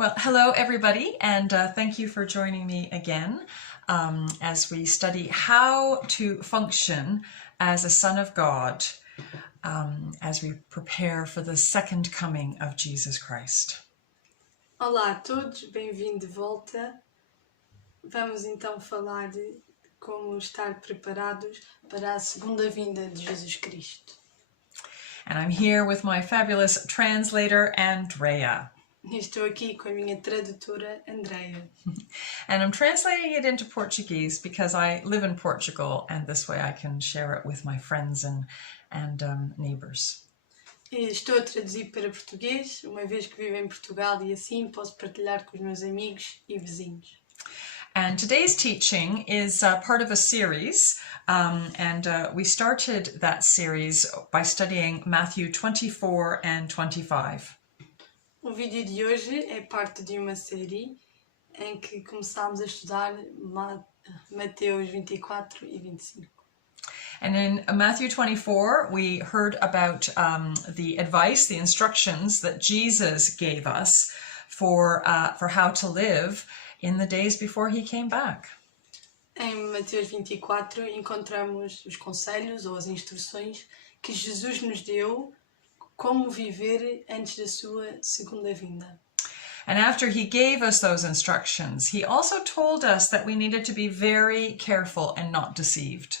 Well, hello everybody, and thank you for joining me again as we study how to function as a son of God as we prepare for the second coming of Jesus Christ. Olá a todos, bem-vindo de volta. Vamos então falar de como estar preparados para a segunda vinda de Jesus Cristo. And I'm here with my fabulous translator, Andrea. Estou aqui com a minha tradutora, Andreia. And I'm translating it into Portuguese because I live in Portugal, and this way I can share it with my friends and neighbors. Estou a traduzir para português, uma vez que vivo em Portugal e assim posso partilhar com os meus amigos e vizinhos. And today's teaching is part of a series, and we started that series by studying Matthew 24 and 25. O vídeo de hoje é parte de uma série em que começámos a estudar Mateus 24 e 25. And in Matthew 24, we heard about the advice, the instructions that Jesus gave us for how to live in the days before he came back. Em Mateus 24 encontramos os conselhos ou as instruções que Jesus nos deu como viver antes da sua segunda vinda. And after he gave us those instructions, he also told us that we needed to be very careful and not deceived.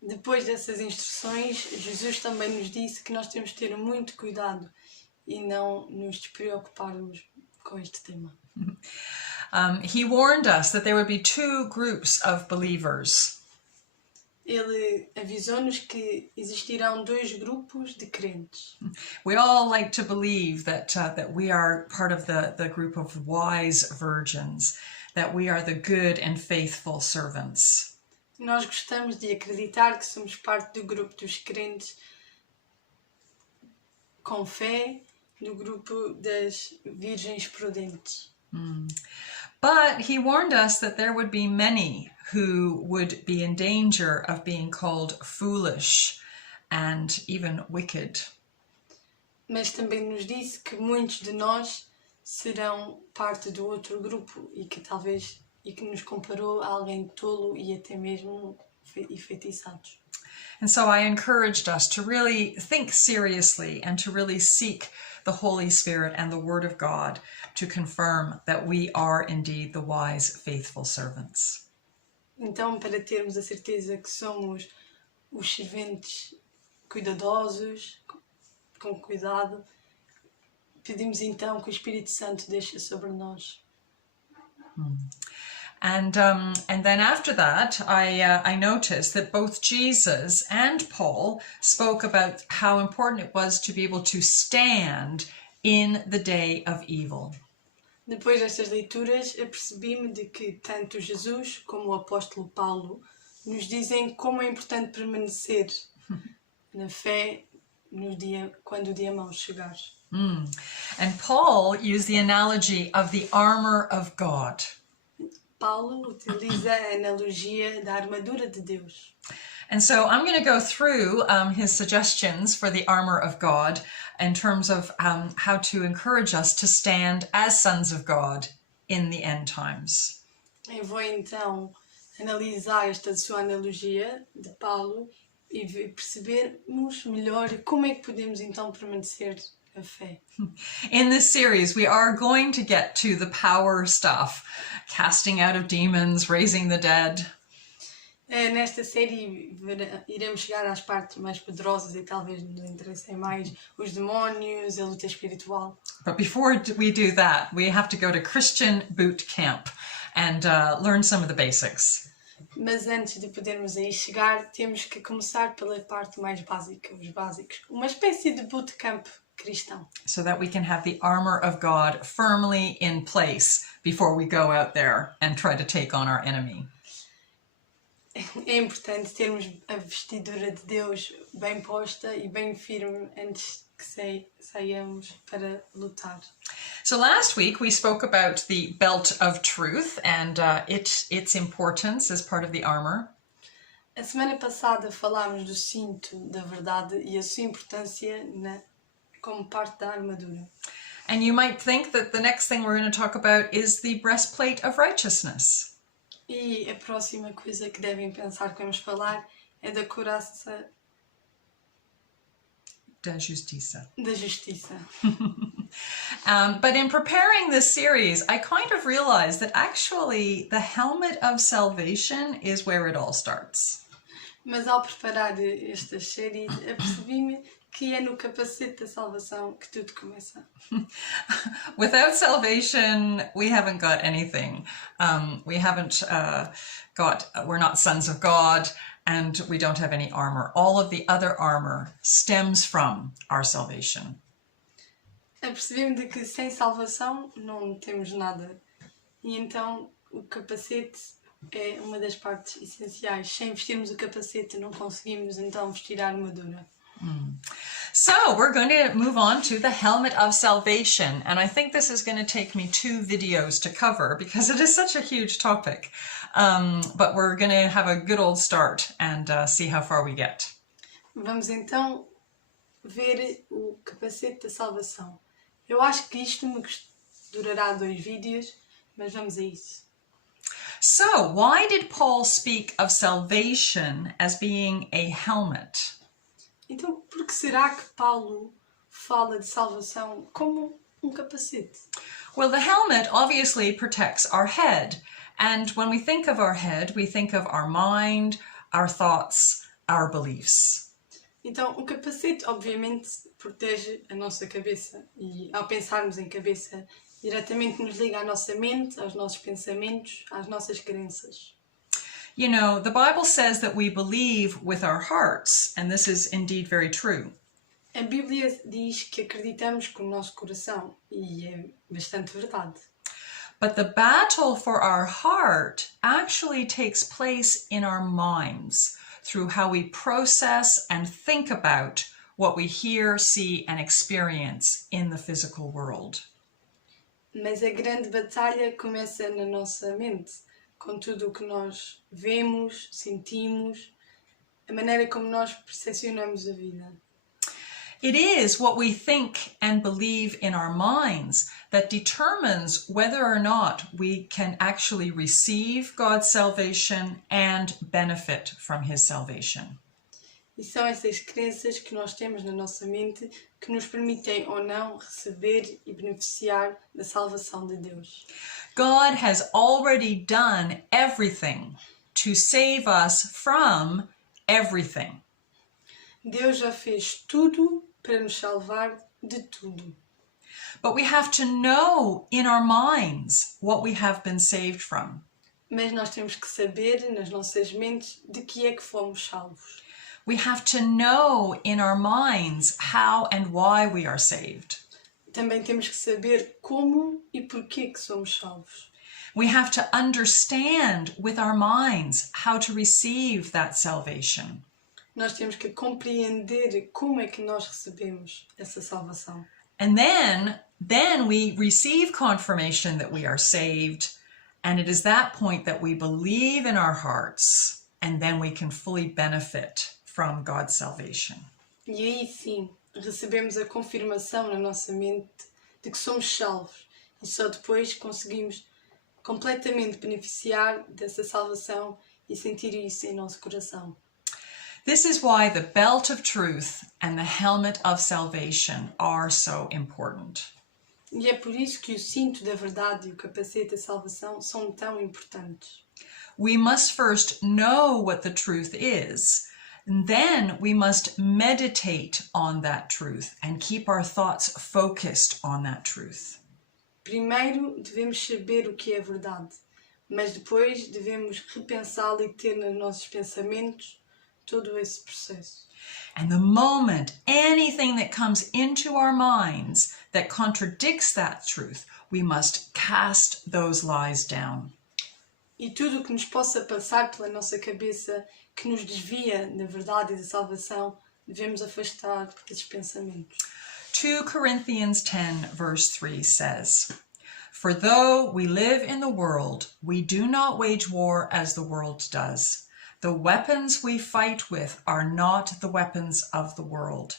Depois dessas instruções, Jesus também nos disse que nós temos de ter muito cuidado e não nos despreocuparmos com este tema. He warned us that there would be two groups of believers. Ele avisou-nos que existirão dois grupos de crentes. We all like to believe that we are part of the group of wise virgins, that we are the good and faithful servants. Nós gostamos de acreditar que somos parte do grupo dos crentes com fé, do grupo das virgens prudentes. But he warned us that there would be many who would be in danger of being called foolish and even wicked. Mas também nos disse que muitos de nós serão parte do outro grupo e que nos comparou a alguém tolo e até mesmo enfeitiçados. And so I encouraged us to really think seriously and to really seek the Holy Spirit and the Word of God to confirm that we are indeed the wise, faithful servants. Então, para termos a certeza que somos os serventes cuidadosos, com cuidado, pedimos então que o Espírito Santo deixe sobre nós. And then after that, I noticed that both Jesus and Paul spoke about how important it was to be able to stand in the day of evil. Depois destas leituras, apercebi-me de que tanto Jesus como o apóstolo Paulo nos dizem como é importante permanecer na fé quando o dia mau chegar. And Paul used the analogy of the armor of God. Paulo utiliza a analogia da armadura de Deus. And so I'm going to go through his suggestions for the armor of God in terms of how to encourage us to stand as sons of God in the end times. Eu vou então analisar esta sua analogia de Paulo e percebermos melhor como é que podemos então permanecer a fé. In this series, we are going to get to the power stuff, casting out of demons, raising the dead. Nesta série iremos chegar às partes mais poderosas e talvez nos interessem mais os demónios, a luta espiritual. But before we do that, we have to go to Christian boot camp and learn some of the basics. Mas antes de podermos aí chegar, temos que começar pela parte mais básica, os básicos. Uma espécie de bootcamp cristão. So that we can have the armor of God firmly in place before we go out there and try to take on our enemy. É importante termos a vestidura de Deus bem posta e bem firme antes que saiamos para lutar. So last week we spoke about the belt of truth and its importance as part of the armor. A semana passada falámos do cinto da verdade e a sua importância como parte da armadura. And you might think that the next thing we're going to talk about is the breastplate of righteousness. E a próxima coisa que devem pensar que vamos falar é da couraça Da justiça. da justiça. But in preparing this series, I kind of realized that actually the helmet of salvation is where it all starts. Mas ao preparar estas séries, apercebi-me que é no capacete da salvação que tudo começa. Without salvation, we haven't got anything. We haven't we're not sons of God, and we don't have any armor. All of the other armor stems from our salvation. Apercebi-me de que sem salvação não temos nada. E então o capacete é uma das partes essenciais. Sem vestirmos o capacete não conseguimos então vestir a armadura. So we're going to move on to the helmet of salvation. And I think this is going to take me 2 videos to cover because it is such a huge topic. But we're going to have a good old start and see how far we get. Vamos então ver o capacete da salvação. Eu acho que isto me durará 2 vídeos, mas vamos a isso. So why did Paul speak of salvation as being a helmet? Então, por que será que Paulo fala de salvação como capacete? Well, the helmet obviously protects our head. And when we think of our head, we think of our mind, our thoughts, our beliefs. Então, o capacete, obviamente, protege a nossa cabeça. E ao pensarmos em cabeça, diretamente nos liga à nossa mente, aos nossos pensamentos, às nossas crenças. You know, the Bible says that we believe with our hearts, and this is indeed very true. A Bíblia diz que acreditamos com o nosso coração, e é bastante verdade. But the battle for our heart actually takes place in our minds through how we process and think about what we hear, see, and experience in the physical world. Mas a grande batalha começa na nossa mente, com tudo o que nós vemos, sentimos, a maneira como nós percepcionamos a vida. It is what we think and believe in our minds that determines whether or not we can actually receive God's salvation and benefit from His salvation. E são essas crenças que nós temos na nossa mente que nos permitem ou não receber e beneficiar da salvação de Deus. God has already done everything to save us from everything. Deus já fez tudo para nos salvar de tudo. But we have to know in our minds what we have been saved from. Mas nós temos que saber nas nossas mentes de que é que fomos salvos. We have to know in our minds how and why we are saved. Também temos que saber como e porquê que somos salvos. We have to understand with our minds how to receive that salvation. Nós temos que compreender como é que nós recebemos essa salvação. And then we receive confirmation that we are saved, and it is that point that we believe in our hearts, and then we can fully benefit from God's salvation. E aí sim, recebemos a confirmação na nossa mente de que somos salvos e só depois conseguimos completamente beneficiar dessa salvação e sentir isso em nosso coração. This is why the belt of truth and the helmet of salvation are so important. E é por isso que o cinto da verdade e o capacete da salvação são tão importantes. We must first know what the truth is, and then we must meditate on that truth and keep our thoughts focused on that truth. Primeiro devemos saber o que é verdade, mas depois devemos repensá-lo e ter nos nossos pensamentos todo esse processo. And the moment anything that comes into our minds that contradicts that truth, we must cast those lies down. E tudo o que nos possa passar pela nossa cabeça que nos desvia da verdade e da salvação, devemos afastar desses pensamentos. 2 Corinthians 10 verse 3 says, "For though we live in the world, we do not wage war as the world does. The weapons we fight with are not the weapons of the world.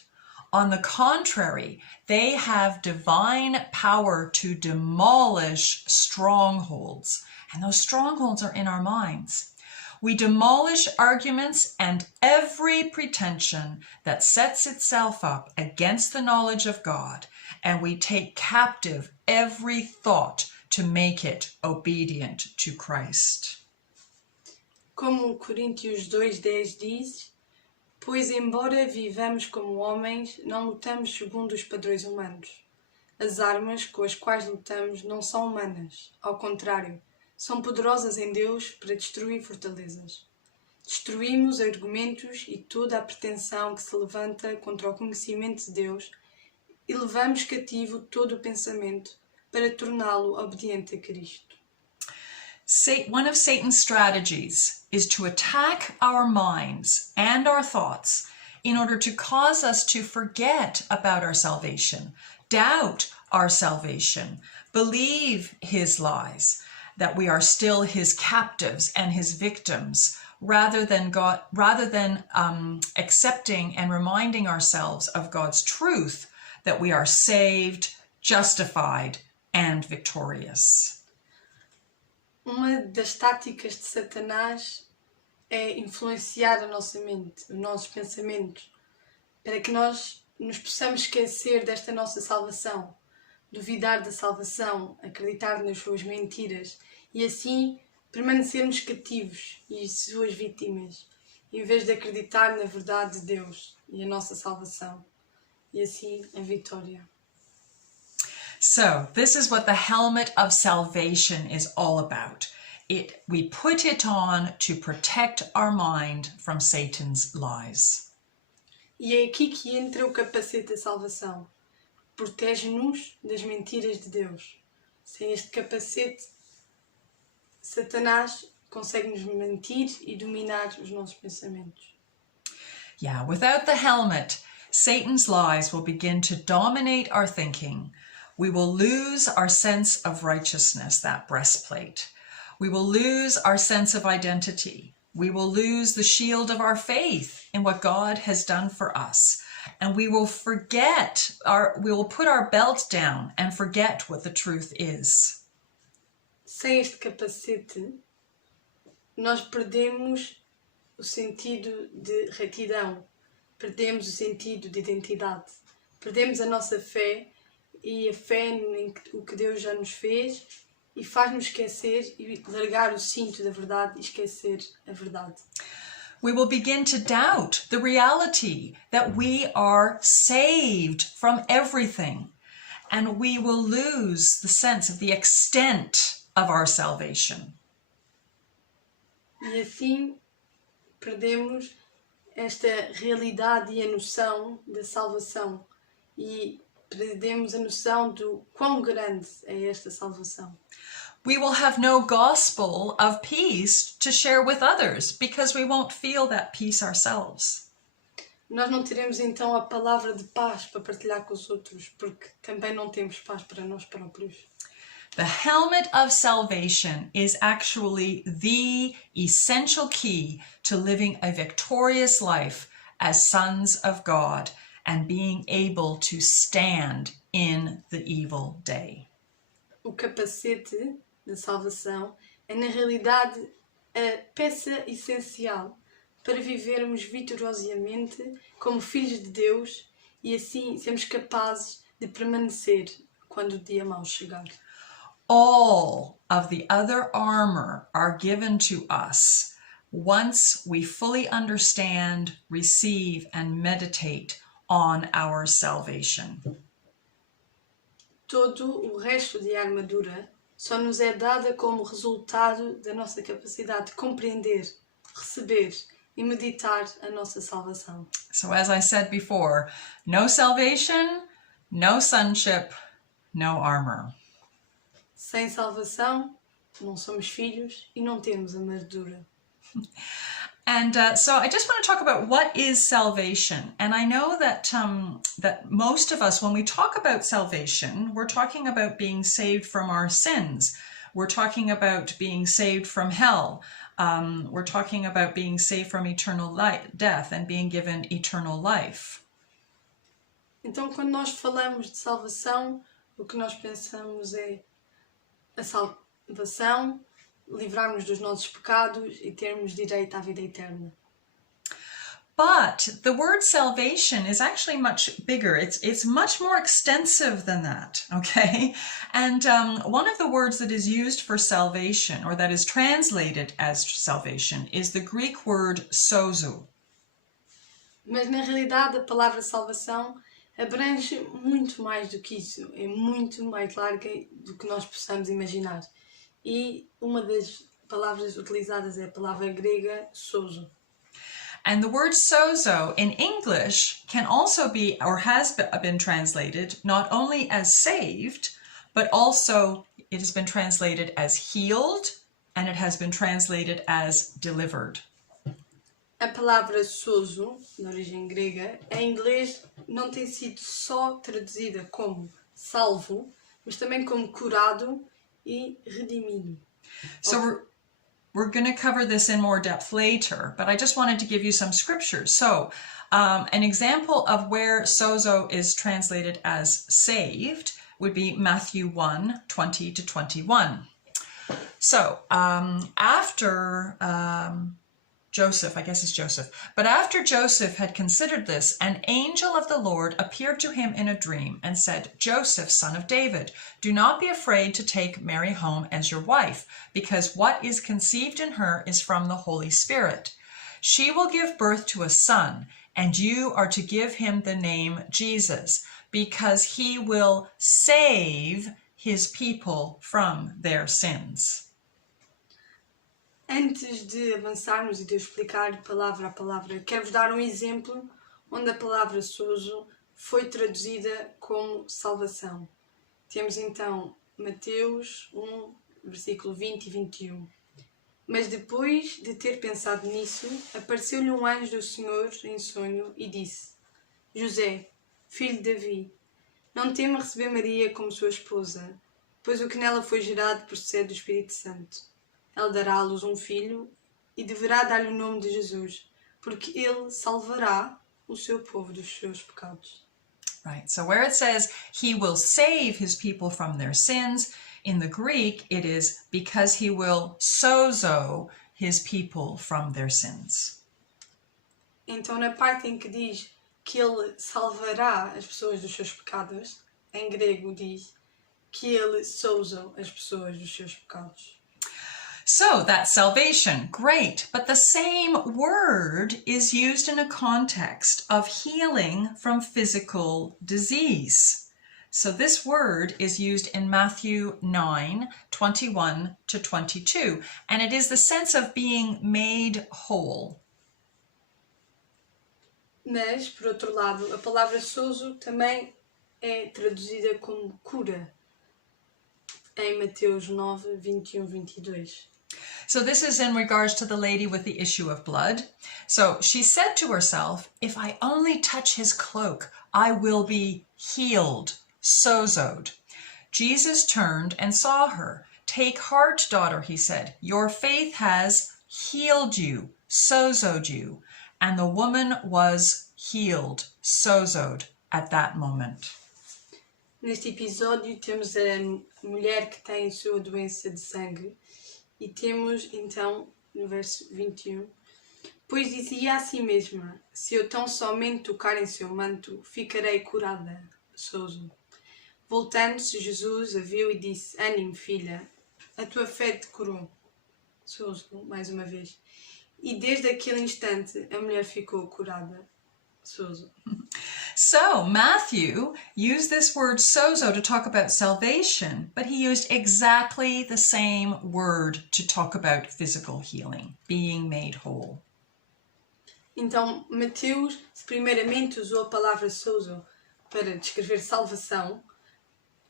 On the contrary, they have divine power to demolish strongholds. And those strongholds are in our minds. We demolish arguments and every pretension that sets itself up against the knowledge of God, and we take captive every thought to make it obedient to Christ. Como Coríntios 2:10 diz, pois embora vivamos como homens, não lutamos segundo os padrões humanos. As armas com as quais lutamos não são humanas, ao contrário, são poderosas em Deus para destruir fortalezas. Destruímos argumentos e toda a pretensão que se levanta contra o conhecimento de Deus e levamos cativo todo o pensamento para torná-lo obediente a Cristo. One of Satan's strategies is to attack our minds and our thoughts in order to cause us to forget about our salvation, doubt our salvation, believe his lies, that we are still his captives and his victims, rather than accepting and reminding ourselves of God's truth, that we are saved, justified, and victorious. Uma das táticas de Satanás é influenciar a nossa mente, os nossos pensamentos, para que nós nos possamos esquecer desta nossa salvação, duvidar da salvação, acreditar nas suas mentiras e assim permanecermos cativos e suas vítimas, em vez de acreditar na verdade de Deus e a nossa salvação, e assim a vitória. So, this is what the helmet of salvation is all about. We put it on to protect our mind from Satan's lies. E é aqui que entra o capacete da salvação. Protege-nos das mentiras de Deus. Sem este capacete, Satanás consegue nos mentir e dominar os nossos pensamentos. Yeah, without the helmet, Satan's lies will begin to dominate our thinking. We will lose our sense of righteousness, that breastplate. We will lose our sense of identity. We will lose the shield of our faith in what God has done for us. And we will we will put our belt down and forget what the truth is. Sem este capacete, nós perdemos o sentido de retidão, perdemos o sentido de identidade, perdemos a nossa fé e a fé em o que Deus já nos fez e faz-nos esquecer e largar o cinto da verdade e esquecer a verdade. We will begin to doubt the reality that we are saved from everything, and we will lose the sense of the extent of our salvation. E assim perdemos esta realidade e a noção da salvação e perdemos a noção do quão grande é esta salvação. We will have no gospel of peace to share with others because we won't feel that peace ourselves. Nós não teremos então a palavra de paz para partilhar com os outros, porque também não temos paz para nós próprios. The helmet of salvation is actually the essential key to living a victorious life as sons of God and being able to stand in the evil day. O capacete da salvação é, na realidade, a peça essencial para vivermos vitoriosamente como filhos de Deus e assim sermos capazes de permanecer quando o dia mau chegar. All of the other armor are given to us once we fully understand, receive, and meditate on our salvation. Todo o resto de armadura só nos é dada como resultado da nossa capacidade de compreender, receber e meditar a nossa salvação. So as I said before, no salvation, no sonship, no armor. Sem salvação, não somos filhos e não temos armadura. And so I just want to talk about what is salvation. And I know that that most of us, when we talk about salvation, we're talking about being saved from our sins. We're talking about being saved from hell. We're talking about being saved from eternal death and being given eternal life. Então, quando nós falamos de salvação, o que nós pensamos é a salvação, livrarmos dos nossos pecados e termos direito à vida eterna. But the word salvation is actually much bigger. It's much more extensive than that, okay? And one of the words that is used for salvation, or that is translated as salvation, is the Greek word sozo. Mas na realidade a palavra salvação abrange muito mais do que isso, é muito mais larga do que nós possamos imaginar. E uma das palavras utilizadas é a palavra grega sozo. And the word sozo in English can also be, or has been translated, not only as saved, but also it has been translated as healed, and it has been translated as delivered. A palavra sozo, de origem grega, em inglês não tem sido só traduzida como salvo, mas também como curado e redimido. So we're going to cover this in more depth later, but I just wanted to give you some scriptures. So an example of where sozo is translated as saved would be Matthew 1, 20 to 21. So after Joseph, I guess it's Joseph, but after Joseph had considered this, an angel of the Lord appeared to him in a dream and said, Joseph, son of David, do not be afraid to take Mary home as your wife, because what is conceived in her is from the Holy Spirit. She will give birth to a son, and you are to give him the name Jesus, because he will save his people from their sins. Antes de avançarmos e de eu explicar palavra a palavra, quero-vos dar um exemplo onde a palavra sozo foi traduzida como salvação. Temos então Mateus 1, versículo 20 e 21. Mas depois de ter pensado nisso, apareceu-lhe um anjo do Senhor em sonho e disse: José, filho de Davi, não tema receber Maria como sua esposa, pois o que nela foi gerado procede do Espírito Santo. Ela dará à luz um filho e deverá dar-lhe o nome de Jesus, porque ele salvará o seu povo dos seus pecados. Right, so where it says he will save his people from their sins, in the Greek it is because he will sozo his people from their sins. Então, na parte em que diz que ele salvará as pessoas dos seus pecados, em grego diz que ele sozo as pessoas dos seus pecados. So that's salvation, great, but the same word is used in a context of healing from physical disease. So this word is used in Matthew 9, 21 to 22, and it is the sense of being made whole. Mas, por outro lado, a palavra sozo também é traduzida como cura, em Mateus 9, 21, 22. So this is in regards to the lady with the issue of blood. So she said to herself, if I only touch his cloak, I will be healed, sozoed. Jesus turned and saw her. Take heart, daughter, he said. Your faith has healed you, sozoed you. And the woman was healed, sozoed at that moment. Neste episódio temos a mulher que tem a sua doença de sangue e temos então no verso 21, pois dizia a si mesma, se eu tão somente tocar em seu manto, ficarei curada, sozo. Voltando-se, Jesus a viu e disse, ânimo filha, a tua fé te curou, sozo, mais uma vez. E desde aquele instante a mulher ficou curada, sozo. So Matthew used this word sozo to talk about salvation, but he used exactly the same word to talk about physical healing, being made whole. Então, Mateus, primeiramente usou a palavra sozo para descrever salvação,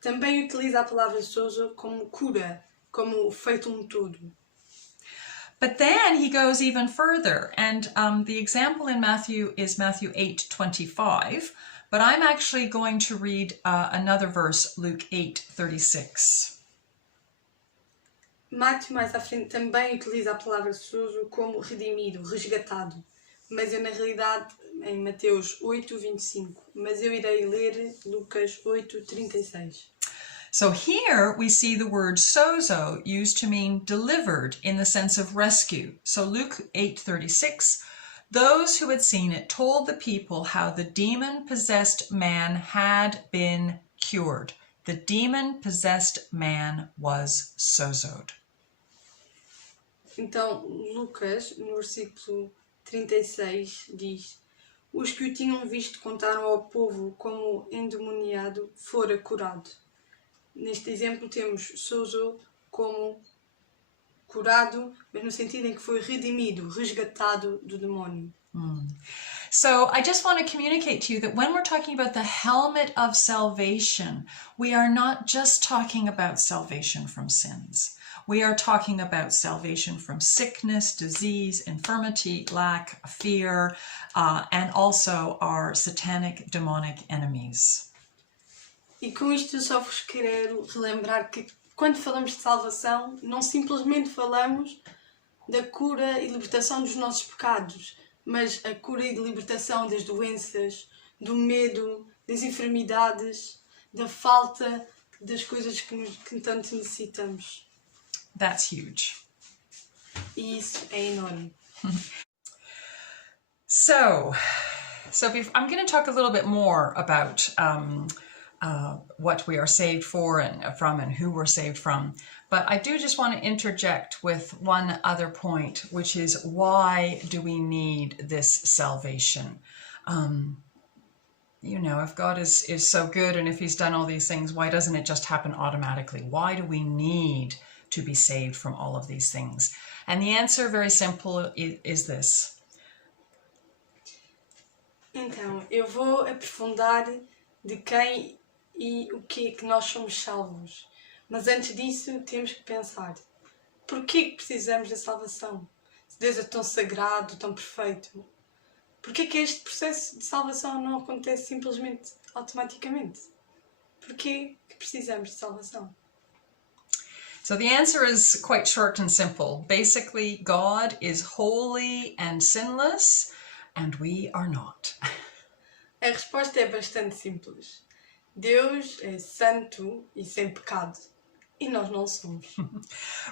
também utiliza a palavra sozo como cura, como feito um todo. But then he goes even further, and the example in Matthew is Matthew 8:25, but I'm actually going to read another verse, Luke 8:36. Mateus, mais à frente, também utiliza a palavra sozo como redimido, resgatado. mas eu na realidade, em Mateus 8:25, mas eu irei ler Lucas 8:36. So here we see the word sozo used to mean delivered in the sense of rescue. So Luke 8:36, those who had seen it told the people how the demon-possessed man had been cured. The demon-possessed man was sozoed. Então, Lucas, no versículo 36, diz: os que o tinham visto contaram ao povo como o endemoniado fora curado. Neste exemplo temos sozo como curado, mas no sentido em que foi redimido, resgatado do demónio. So I just want to communicate to you that when we're talking about the helmet of salvation, we are not just talking about salvation from sins. We are talking about salvation from sickness, disease, infirmity, lack, fear, and also our satanic, demonic enemies. E com isto eu só vos quero relembrar que quando falamos de salvação, não simplesmente falamos da cura e libertação dos nossos pecados, mas a cura e libertação das doenças, do medo, das enfermidades, da falta das coisas que tanto necessitamos. That's huge. E isso é enorme. So I'm going to talk a little bit more about what we are saved for and from and who we're saved from. But I do just want to interject with one other point, which is why do we need this salvation? You know, if God is so good and if he's done all these things, why doesn't it just happen automatically? Why do we need to be saved from all of these things? And the answer, very simple, is this. Então, eu vou aprofundar de quem e o que é que nós somos salvos. Mas antes disso, temos que pensar: porquê que precisamos da salvação? Se Deus é tão sagrado, tão perfeito, porquê que este processo de salvação não acontece simplesmente automaticamente? Porquê que precisamos de salvação? So the answer is quite short and simple. Basically, God is holy and sinless, and we are not. A resposta é bastante simples. Deus é santo e sem pecado, e nós não somos.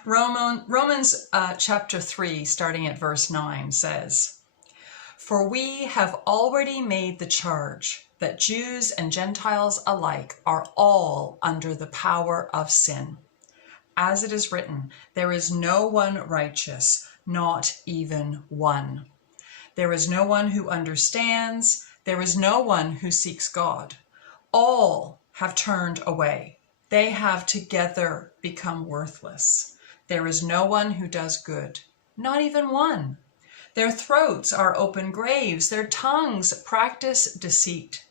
Romans chapter 3, starting at verse 9, says, "For we have already made the charge that Jews and Gentiles alike are all under the power of sin. As it is written, there is no one righteous, not even one. There is no one who understands, there is no one who seeks God. All have turned away. They have together become worthless. There is no one who does good, not even one. Their throats are open graves. Their tongues practice deceit.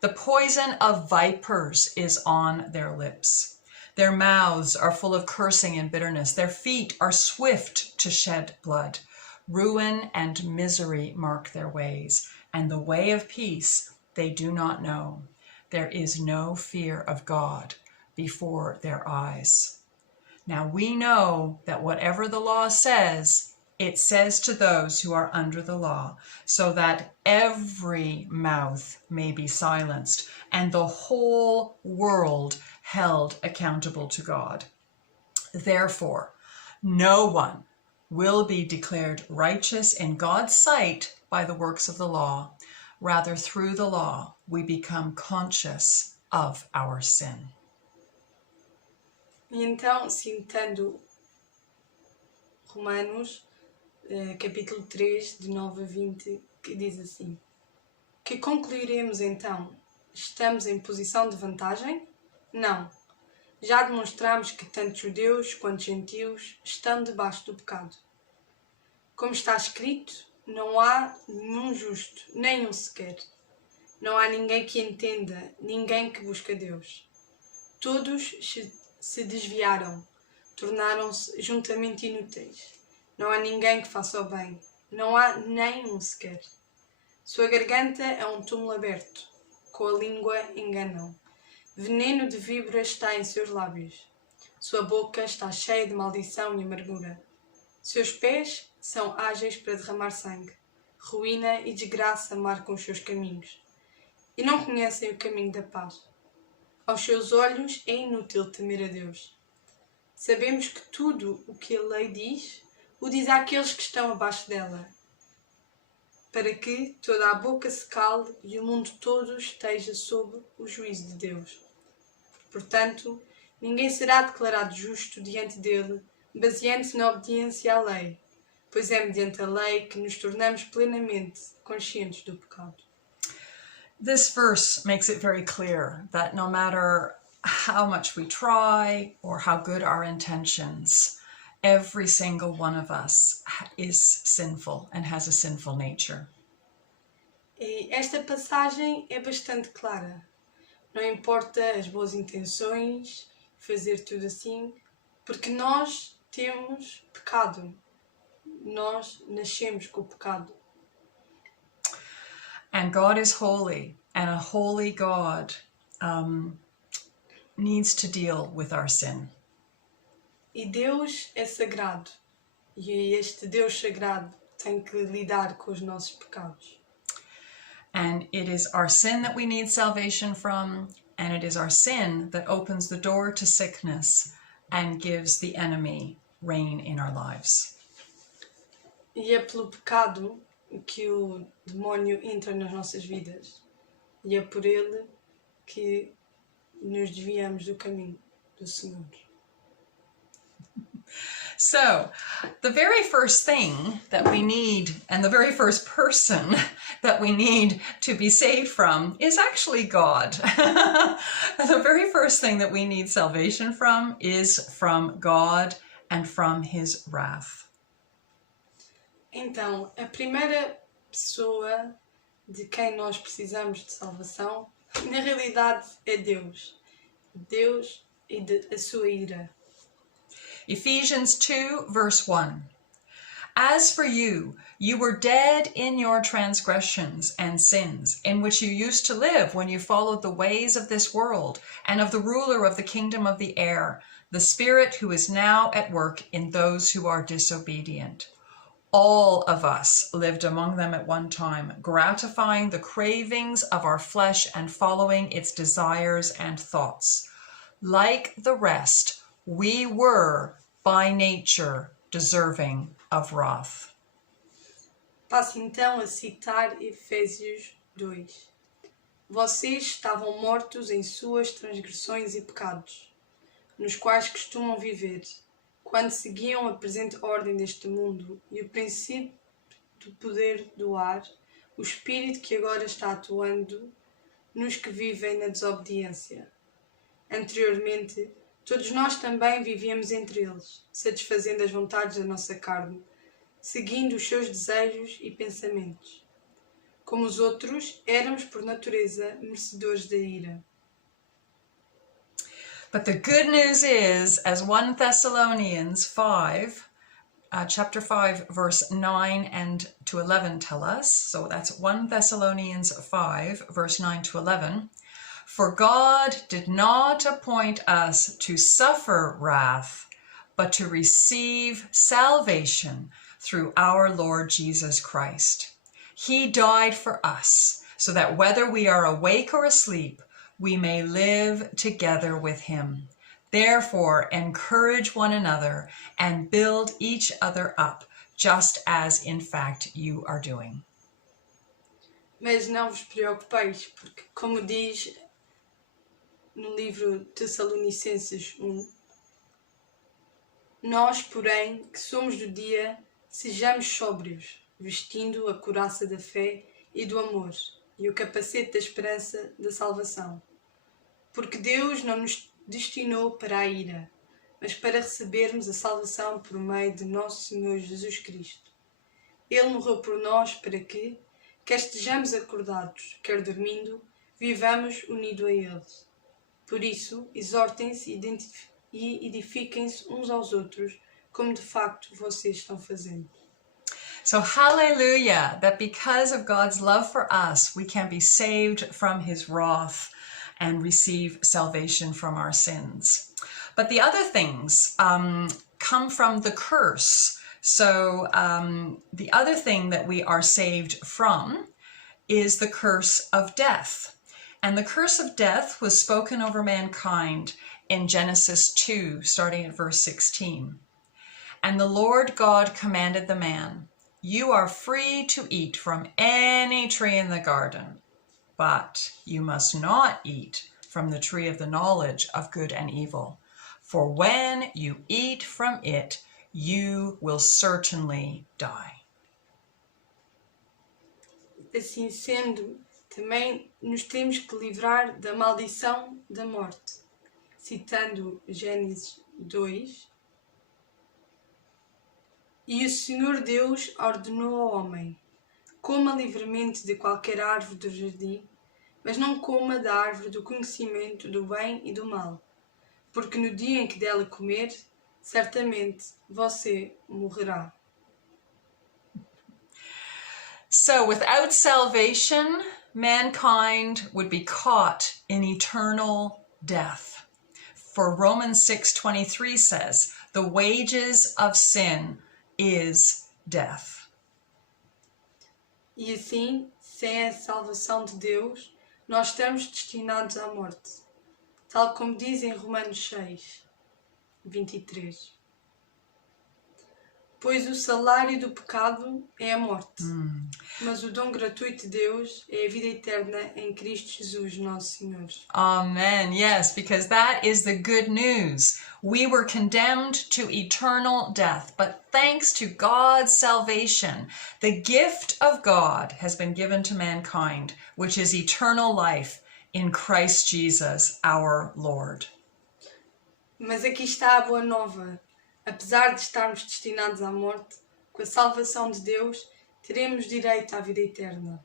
The poison of vipers is on their lips. Their mouths are full of cursing and bitterness. Their feet are swift to shed blood. Ruin and misery mark their ways, and the way of peace they do not know. There is no fear of God before their eyes." Now we know that whatever the law says, it says to those who are under the law, so that every mouth may be silenced and the whole world held accountable to God. Therefore, no one will be declared righteous in God's sight by the works of the law. Rather, through the law, we become conscious of our sin. E então, citando Romanos, capítulo 3, de 9 a 20, que diz assim: que concluiremos então? Estamos em posição de vantagem? Não. Já demonstramos que tanto judeus quanto gentios estão debaixo do pecado. Como está escrito, não há nenhum justo, nem um sequer. Não há ninguém que entenda, ninguém que busque Deus. Todos se desviaram, tornaram-se juntamente inúteis. Não há ninguém que faça o bem, não há nem um sequer. Sua garganta é um túmulo aberto, com a língua enganam. Veneno de víbora está em seus lábios. Sua boca está cheia de maldição e amargura. Seus pés são ágeis para derramar sangue. ruína e desgraça marcam os seus caminhos, e não conhecem o caminho da paz. Aos seus olhos é inútil temer a Deus. Sabemos que tudo o que a lei diz, o diz àqueles que estão abaixo dela, para que toda a boca se cale e o mundo todo esteja sob o juízo de Deus. Portanto, ninguém será declarado justo diante dele, baseando-se na obediência à lei, pois é mediante a lei que nos tornamos plenamente conscientes do pecado. This verse makes it very clear that no matter how much we try or how good our intentions, every single one of us is sinful and has a sinful nature. E esta passagem é bastante clara. Não importa as boas intenções, fazer tudo assim, porque nós temos pecado. Nós nascemos com o pecado. And God is holy, and a holy God needs to deal with our sin. E Deus é sagrado. E este Deus sagrado tem que lidar com os nossos pecados. And it is our sin that we need salvation from, and it is our sin that opens the door to sickness and gives the enemy reign in our lives. E é pelo pecado que o demónio entra nas nossas vidas. E é por ele que nos desviamos do caminho do Senhor. So, the very first thing that we need, and the very first person that we need to be saved from, is actually God. The very first thing that we need salvation from is from God and from His wrath. Então, a primeira pessoa de quem nós precisamos de salvação, na realidade, é Deus. Deus e a sua ira. Ephesians 2, verse 1. As for you, you were dead in your transgressions and sins, in which you used to live when you followed the ways of this world and of the ruler of the kingdom of the air, the Spirit who is now at work in those who are disobedient. All of us lived among them at one time, gratifying the cravings of our flesh and following its desires and thoughts. Like the rest, we were, by nature, deserving of wrath. Passo então a citar Efésios 2. Vocês estavam mortos em suas transgressões e pecados, nos quais costumam viver, quando seguiam a presente ordem deste mundo e o princípio do poder do ar, o espírito que agora está atuando nos que vivem na desobediência. Anteriormente, todos nós também vivíamos entre eles, satisfazendo as vontades da nossa carne, seguindo os seus desejos e pensamentos. Como os outros, éramos por natureza merecedores da ira. But the good news is, as 1 Thessalonians 5, chapter 5, verse 9 and to 11 tell us, so that's 1 Thessalonians 5, verse 9 to 11, for God did not appoint us to suffer wrath, but to receive salvation through our Lord Jesus Christ. He died for us, so that whether we are awake or asleep, we may live together with him. Therefore, encourage one another and build each other up, just as in fact you are doing. Mas não vos preocupeis, porque, como diz no livro Tessalonicenses 1, nós, porém, que somos do dia, sejamos sóbrios, vestindo a couraça da fé e do amor e o capacete da esperança da salvação. Porque Deus não nos destinou para a ira, mas para recebermos a salvação por meio de nosso Senhor Jesus Cristo. Ele morreu por nós para que, quer estejamos acordados, quer dormindo, vivamos unidos a Ele. Por isso, exortem-se e edifiquem-se uns aos outros, como de facto vocês estão fazendo. So hallelujah, that because of God's love for us, we can be saved from his wrath and receive salvation from our sins. But the other things come from the curse So the other thing that we are saved from is the curse of death. And the curse of death was spoken over mankind in Genesis 2, starting at verse 16. And the Lord God commanded the man, "You are free to eat from any tree in the garden, but you must not eat from the tree of the knowledge of good and evil. For when you eat from it, you will certainly die." Assim sendo, também nos temos que livrar da maldição da morte. Citando Gênesis 2. E o Senhor Deus ordenou ao homem: coma livremente de qualquer árvore do jardim, mas não coma da árvore do conhecimento do bem e do mal, porque no dia em que dela comer, certamente você morrerá. So without salvation, mankind would be caught in eternal death. For Romans 6:23 says, "The wages of sin is death." E assim, sem a salvação de Deus, nós estamos destinados à morte, tal como diz em Romanos 6, 23. Pois o salário do pecado é a morte, mas o dom gratuito de Deus é a vida eterna em Cristo Jesus, nosso Senhor. Amen. Yes, because that is the good news. We were condemned to eternal death, but thanks to God's salvation, the gift of God has been given to mankind, which is eternal life in Christ Jesus, our Lord. Mas aqui está a boa nova. Apesar de estarmos destinados à morte, com a salvação de Deus, teremos direito à vida eterna.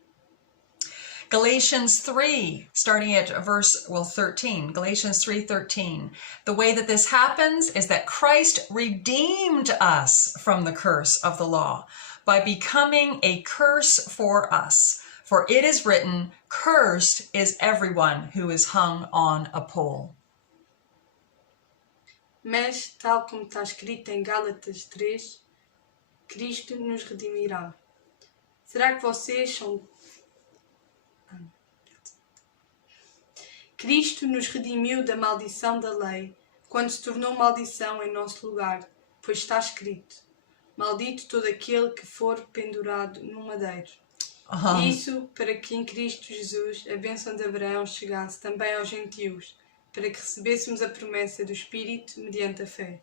Galatians 3, starting at verse 13, Galatians 3:13. The way that this happens is that Christ redeemed us from the curse of the law by becoming a curse for us. For it is written, "Cursed is everyone who is hung on a pole." Mas, tal como está escrito em Gálatas 3, Cristo nos redimirá. Será que vocês são... Cristo nos redimiu da maldição da lei, quando se tornou maldição em nosso lugar, pois está escrito: maldito todo aquele que for pendurado no madeiro. Isso para que em Cristo Jesus a bênção de Abraão chegasse também aos gentios, para que recebêssemos a promessa do Espírito mediante a fé.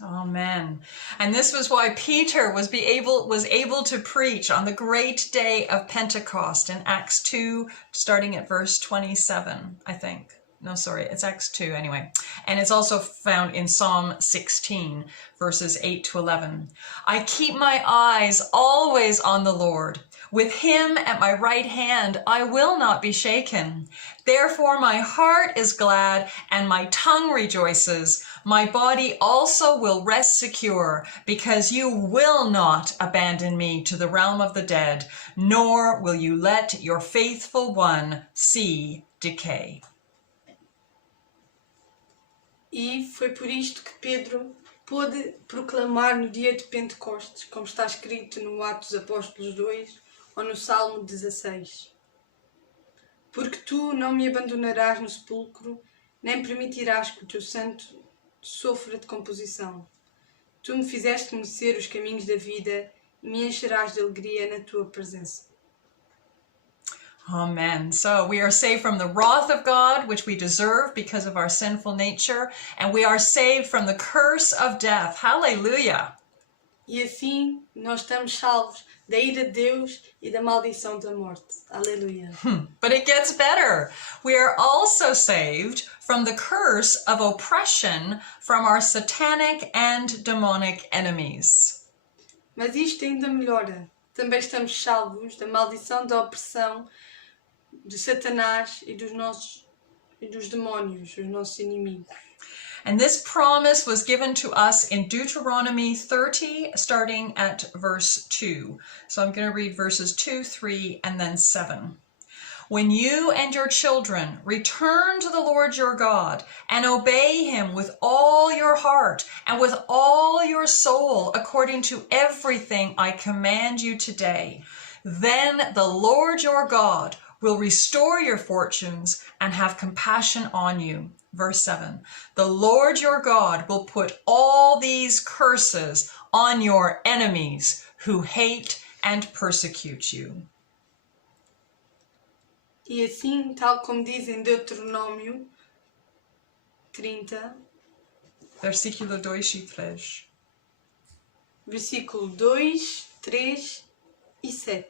Amen. And this was why Peter was able to preach on the great day of Pentecost in Acts 2, starting at verse 27, I think. No, sorry, it's Acts 2 anyway. And it's also found in Psalm 16, verses 8 to 11. "I keep my eyes always on the Lord. With him at my right hand, I will not be shaken. Therefore my heart is glad and my tongue rejoices. My body also will rest secure, because you will not abandon me to the realm of the dead, nor will you let your faithful one see decay." E foi por isto que Pedro pôde proclamar no dia de Pentecostes, como está escrito no Atos dos Apóstolos 2 ou no Salmo 16. Porque tu não me abandonarás no sepulcro, nem permitirás que o teu santo sofra decomposição. Tu me fizeste conhecer os caminhos da vida e me encherás de alegria na tua presença. Amen. So we are saved from the wrath of God, which we deserve because of our sinful nature, and we are saved from the curse of death. Hallelujah. E assim nós estamos salvos da ira de Deus e da maldição da morte. Aleluia. But it gets better. We are also saved from the curse of oppression from our satanic and demonic enemies. Mas isto ainda melhora. Também estamos salvos da maldição da opressão de Satanás e dos demónios, os nossos inimigos. And this promise was given to us in Deuteronomy 30, starting at verse 2. So I'm going to read verses 2, 3, and then 7. When you and your children return to the Lord your God and obey him with all your heart and with all your soul according to everything I command you today, then the Lord your God will restore your fortunes and have compassion on you. Verse 7, the Lord your God will put all these curses on your enemies who hate and persecute you. E assim, tal como diz em Deuteronômio 30, Versículo 2 e 3. versículo 2, 3 e 7.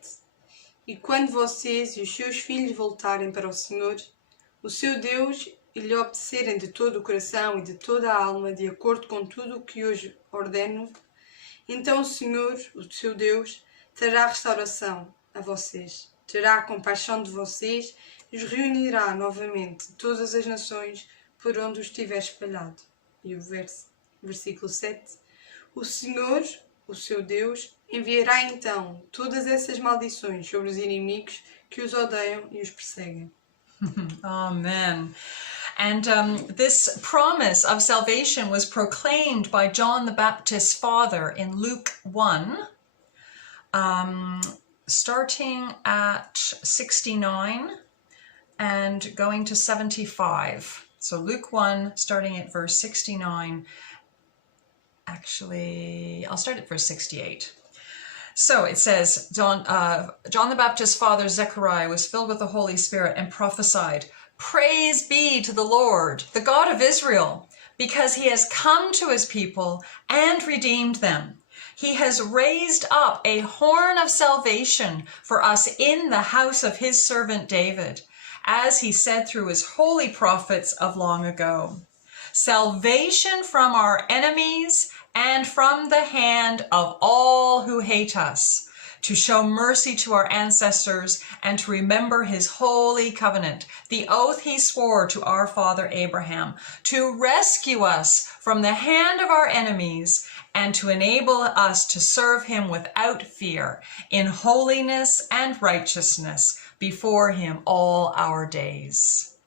E quando vocês e os seus filhos voltarem para o Senhor, o seu Deus, e lhe obedecerem de todo o coração e de toda a alma, de acordo com tudo o que hoje ordeno, então o Senhor, o seu Deus, trará restauração a vocês, terá compaixão de vocês e os reunirá novamente de todas as nações por onde os tiver espalhado. E o versículo 7. O Senhor, o seu Deus, enviará então todas essas maldições sobre os inimigos que os odeiam e os perseguem. Amen. And this promise of salvation was proclaimed by John the Baptist's father in Luke 1, starting at 69 and going to 75. So Luke 1, starting at verse 69. Actually, I'll start at verse 68. So it says, John the Baptist's father Zechariah was filled with the Holy Spirit and prophesied, "Praise be to the Lord, the God of Israel, because he has come to his people and redeemed them. He has raised up a horn of salvation for us in the house of his servant David, as he said through his holy prophets of long ago. Salvation from our enemies and from the hand of all who hate us, to show mercy to our ancestors and to remember his holy covenant, the oath he swore to our father Abraham, to rescue us from the hand of our enemies and to enable us to serve him without fear, in holiness and righteousness before him all our days."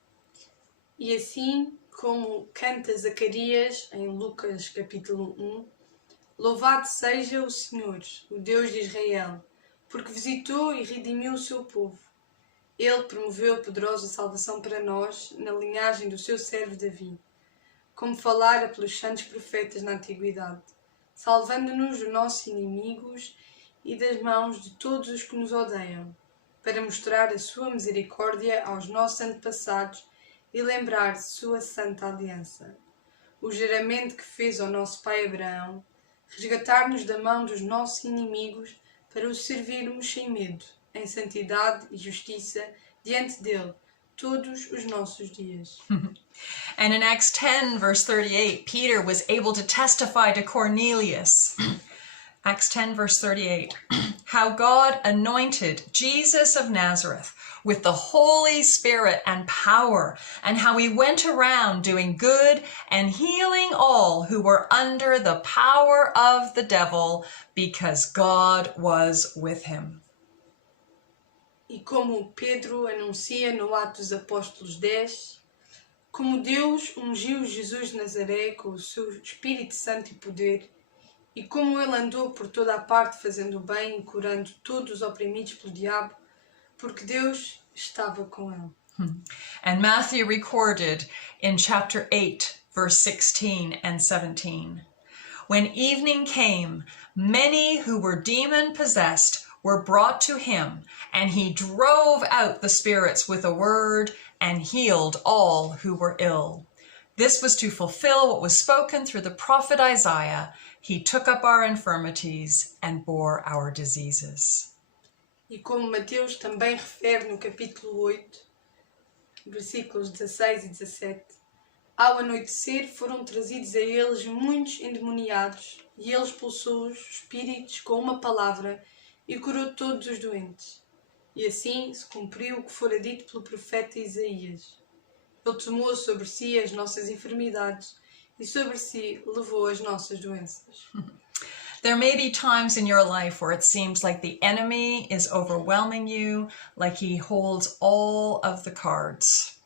E assim como canta Zacarias em Lucas capítulo 1, louvado seja o Senhor, o Deus de Israel, porque visitou e redimiu o seu povo. Ele promoveu poderosa salvação para nós na linhagem do seu servo Davi, como falara pelos santos profetas na antiguidade, salvando-nos dos nossos inimigos e das mãos de todos os que nos odeiam, para mostrar a sua misericórdia aos nossos antepassados e lembrar de sua santa aliança. O juramento que fez ao nosso pai Abraão, resgatar-nos da mão dos nossos inimigos para o servirmos sem medo, em santidade e justiça diante dele todos os nossos dias. And in Acts 10, verse 38, Peter was able to testify to Cornelius. Acts 10, verse 38, how God anointed Jesus of Nazareth with the Holy Spirit and power, and how he went around doing good and healing all who were under the power of the devil, because God was with him. E como Pedro anuncia no Atos dos Apóstolos 10, como Deus ungiu Jesus de Nazaré com o seu Espírito Santo e poder, e como ele andou por toda a parte fazendo o bem e curando todos os oprimidos pelo diabo, porque Deus estava com ele. And Matthew recorded in chapter 8, verse 16 and 17, when evening came, many who were demon-possessed were brought to him, and he drove out the spirits with a word and healed all who were ill. This was to fulfill what was spoken through the prophet Isaiah. He took up our infirmities and bore our diseases. E como Mateus também refere no capítulo 8, versículos 16 e 17, ao anoitecer foram trazidos a eles muitos endemoniados, e ele expulsou os espíritos com uma palavra e curou todos os doentes. E assim se cumpriu o que fora dito pelo profeta Isaías. Ele tomou sobre si as nossas enfermidades e sobre si levou as nossas doenças. There may be times in your life where it seems like the enemy is overwhelming you, like he holds all of the cards.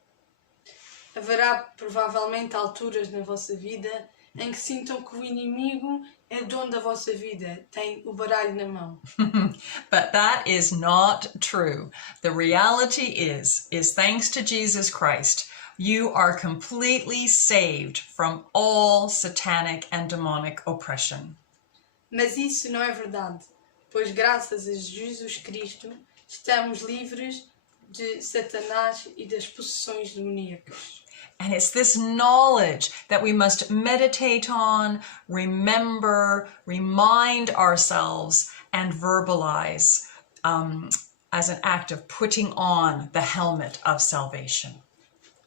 Haverá provavelmente alturas na vossa vida em que sintam que o inimigo é dono da vossa vida, tem o baralho na mão. But that is not true. The reality is thanks to Jesus Christ, you are completely saved from all satanic and demonic oppression. Mas isso não é verdade, pois graças a Jesus Cristo estamos livres de Satanás e das possessões demoníacas. And it's this knowledge that we must meditate on, remember, remind ourselves, and verbalize as an act of putting on the helmet of salvation.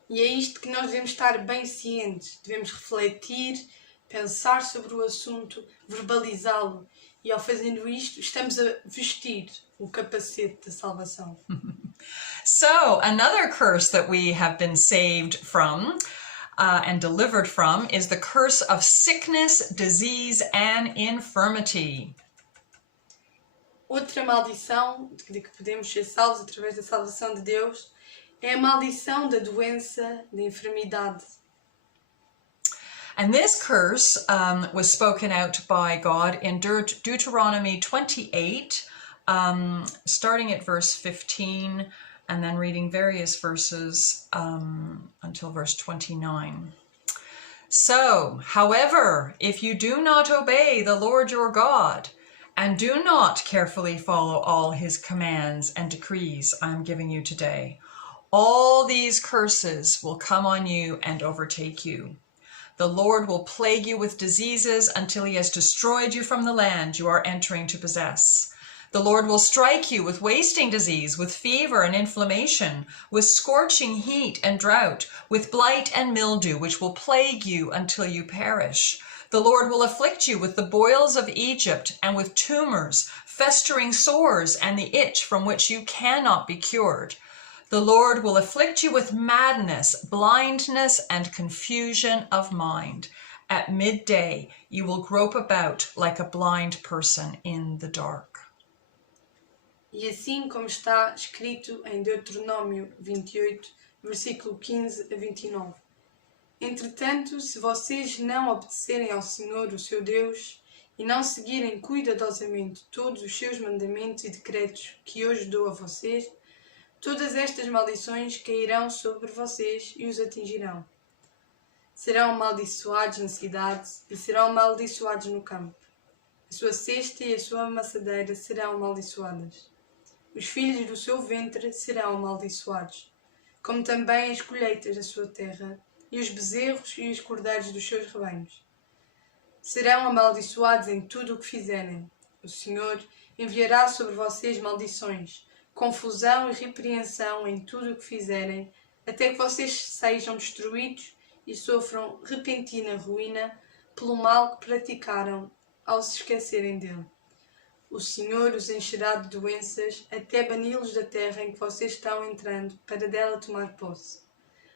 E é isto que nós devemos estar bem cientes, devemos refletir, pensar sobre o assunto, verbalizá-lo. E ao fazendo isto, estamos a vestir o capacete da salvação. So, another curse that we have been saved from and delivered from is the curse of sickness, disease, and infirmity. Outra maldição de que podemos ser salvos através da salvação de Deus é a maldição da doença, da enfermidade. And this curse was spoken out by God in Deuteronomy 28, starting at verse 15, and then reading various verses until verse 29. So, however, if you do not obey the Lord your God, and do not carefully follow all his commands and decrees I am giving you today, all these curses will come on you and overtake you. The Lord will plague you with diseases until he has destroyed you from the land you are entering to possess. The Lord will strike you with wasting disease, with fever and inflammation, with scorching heat and drought, with blight and mildew, which will plague you until you perish. The Lord will afflict you with the boils of Egypt and with tumors, festering sores, and the itch from which you cannot be cured. The Lord will afflict you with madness, blindness, and confusion of mind. At midday, you will grope about like a blind person in the dark. E assim como está escrito em Deuteronômio 28, versículo 15 a 29. Entretanto, se vocês não obedecerem ao Senhor, o seu Deus, e não seguirem cuidadosamente todos os seus mandamentos e decretos que hoje dou a vocês, todas estas maldições cairão sobre vocês e os atingirão. Serão amaldiçoados na cidade e serão amaldiçoados no campo. A sua cesta e a sua amassadeira serão amaldiçoadas. Os filhos do seu ventre serão amaldiçoados, como também as colheitas da sua terra, e os bezerros e os cordeiros dos seus rebanhos. Serão amaldiçoados em tudo o que fizerem. O Senhor enviará sobre vocês maldições, confusão e repreensão em tudo o que fizerem, até que vocês sejam destruídos e sofram repentina ruína pelo mal que praticaram ao se esquecerem dele. O Senhor os encherá de doenças até bani-los da terra em que vocês estão entrando para dela tomar posse.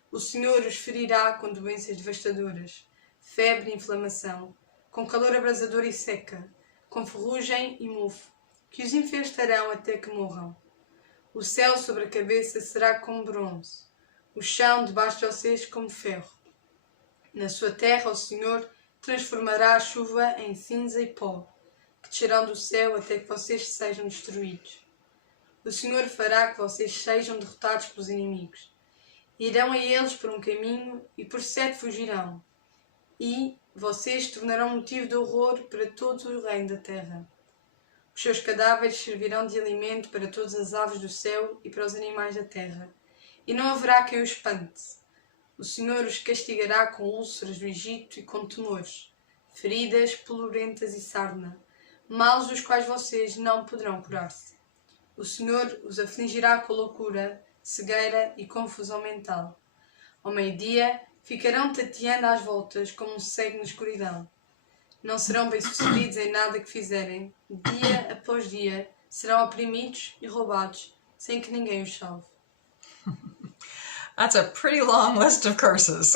O Senhor os ferirá com doenças devastadoras, febre e inflamação, com calor abrasador e seca, com ferrugem e mofo, que os infestarão até que morram. O céu sobre a cabeça será como bronze, o chão debaixo de vocês como ferro. Na sua terra o Senhor transformará a chuva em cinza e pó, que descerão do céu até que vocês sejam destruídos. O Senhor fará que vocês sejam derrotados pelos inimigos. Irão a eles por um caminho e por 7 fugirão, e vocês tornarão motivo de horror para todo o reino da terra. Os seus cadáveres servirão de alimento para todas as aves do céu e para os animais da terra, e não haverá quem os espante. O Senhor os castigará com úlceras do Egito e com tumores, feridas polurentas e sarna, males dos quais vocês não poderão curar-se. O Senhor os afligirá com loucura, cegueira e confusão mental. Ao meio-dia ficarão tateando às voltas como um cego na escuridão. Não serão bem-sucedidos em nada que fizerem. Dia após dia serão oprimidos e roubados, sem que ninguém os salve. That's a pretty long list of curses.